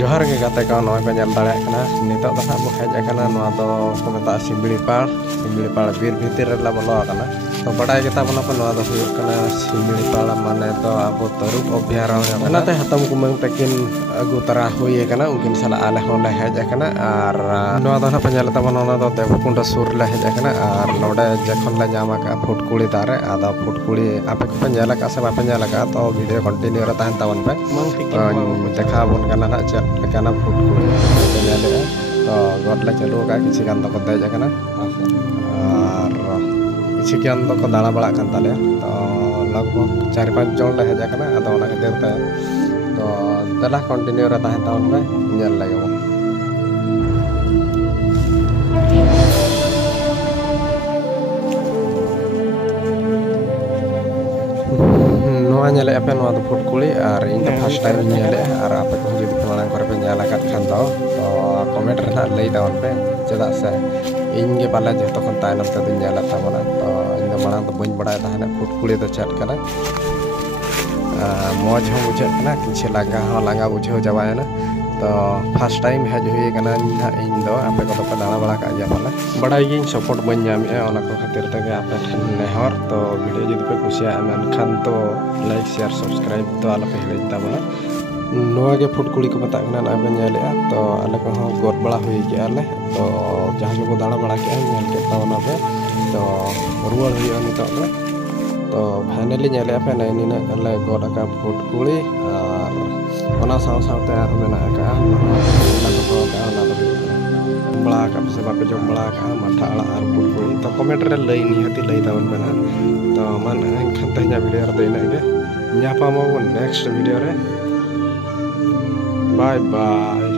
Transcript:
जोहार के गाते का नॉय पे जल दाड़ा कना नितो दा बो हेज akana नोआ दो को मेता सिमबिली पाड़ बीर भीतर ला बोलो आकना तो बड़ाई गेता बना पे नोआ दो हुयुग कना सिमबिली पाड़ माने तो अब तरुप अभयारण्य कनाते हतम कुमंग तकिन अगु तरा हुई कना उनकिन साला आले होले हेज akana आर नोआ दो पे जलता बना ना तो देवकुंड सुर ले हेज akana आर नोडे जखन ला जामा का फुटकुड़ी दारे आदा फुटकुड़ी आपे को पे जला का से बापे जला का तो वीडियो कंटिन्यू रहता है तवन पे देखा बन कना ना लेकाना फुटकुड़ी पेंजाले तो गट ला चलो का किछि गान तो दे जकना और किछि गान तो दाड़ा बड़ा कान ताले तो लगभग 4-5 जन ले हेज कना अदो ना देते तो दला कंटिन्यू रहता है तवन पे नेल लागो nyale apa nuah tu fुटकुड़ी और इन तो फर्स्ट टाइम nyale और apa को जो मांग कर पे nyala kat खान दो तो कमेंट रहना लई दावन पे चदा से इन के बाला जो तो खंता नम तो nyala था मना तो इन मांग तो बन बड़ा था ना फुटकुड़ी तो चट कना मौज हो बुझे ना किछ लांगा बुझे जाबाय ना तो फर्स्ट टाइम हेज हुई कना इन दो आपे को तो दाना बड़ा का माला बड़ा गिन सपोर्ट बन जामे ओना को खातिर तके आपे ठन नेहर तो वीडियो जदि पे खुशिया मन खान तो लाइक शेयर सब्सक्राइब तो आला पे हेज ताबना नोआ के फुटकुड़ी को बता कना ना बन जाले तो आले को गोट बड़ा हुई के आले तो जहां के दाना बड़ा के नेल के तावना पे तो रुवाल हुई नितो तो फाइनली नेले पे ना इनी ना गोट का फुटकुड़ी और ओना साव सावते आर मेना का लाग को का ना तो बड़ा का से बापे जो बड़ा का माठा आला आर फुटकुड़ी तो कमेंट रे लई निहती लई तावन बना तो मन खंते nya वीडियो रे देना के न्यापामो नेक्स्ट वीडियो रे बाय बाय।